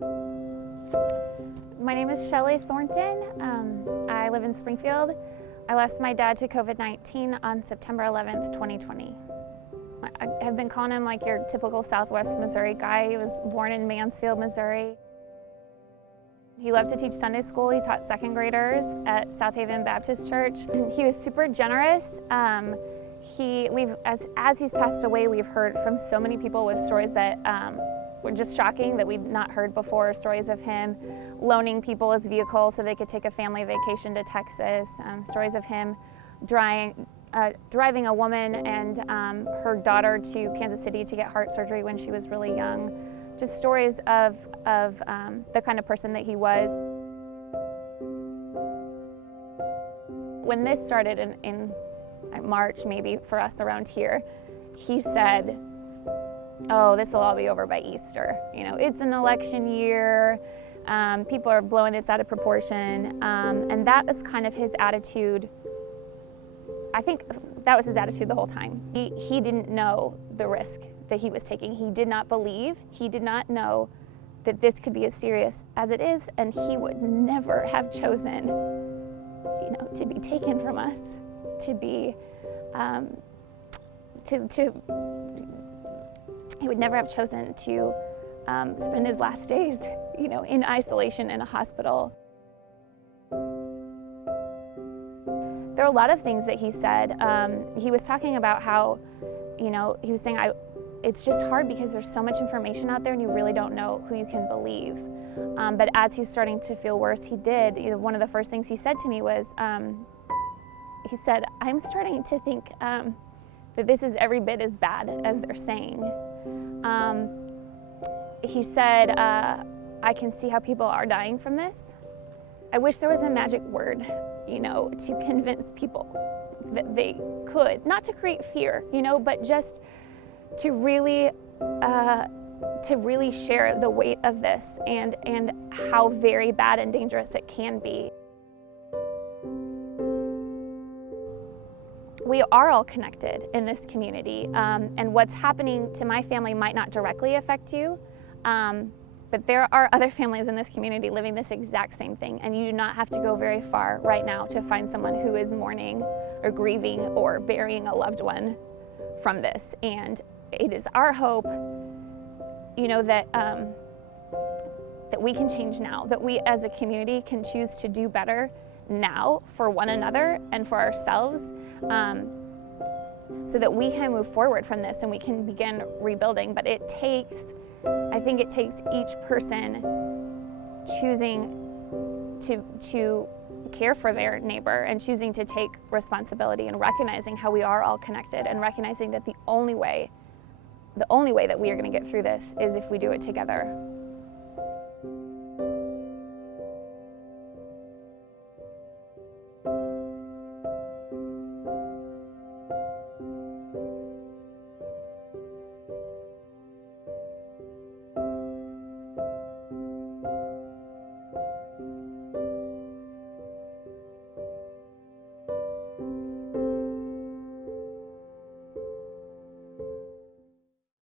My name is Shelley Thornton. I live in Springfield. I lost my dad to COVID-19 on September 11th, 2020. I have been calling him like your typical Southwest Missouri guy. He was born in Mansfield, Missouri. He loved to teach Sunday school. He taught second graders at South Haven Baptist Church. He was super generous. As he's passed away, we've heard from so many people with stories that were just shocking that we'd not heard before. Stories of him loaning people his vehicle so they could take a family vacation to Texas. Stories of him driving a woman and her daughter to Kansas City to get heart surgery when she was really young. Just stories of the kind of person that he was. When this started in March, maybe for us around here, he said, "Oh, this will all be over by Easter. You know, it's an election year. People are blowing this out of proportion." And that was kind of his attitude. I think that was his attitude the whole time. He didn't know the risk that he was taking. He did not believe, he did not know that this could be as serious as it is, and he would never have chosen, to be taken from us, to be, he would never have chosen to spend his last days, in isolation in a hospital. There are a lot of things that he said. He was talking about how, he was saying, it's just hard because there's so much information out there and you really don't know who you can believe. But as he's starting to feel worse, he did. One of the first things he said to me was, he said, "I'm starting to think that this is every bit as bad as they're saying." He said, "I can see how people are dying from this. I wish there was a magic word, to convince people that they could, not to create fear, but just to really share the weight of this and how very bad and dangerous it can be." We are all connected in this community, and what's happening to my family might not directly affect you, but there are other families in this community living this exact same thing, and you do not have to go very far right now to find someone who is mourning or grieving or burying a loved one from this. And it is our hope, that we can change now, that we as a community can choose to do better now for one another and for ourselves, so that we can move forward from this and we can begin rebuilding. But I think it takes each person choosing to care for their neighbor and choosing to take responsibility and recognizing how we are all connected and recognizing that the only way that we are going to get through this is if we do it together.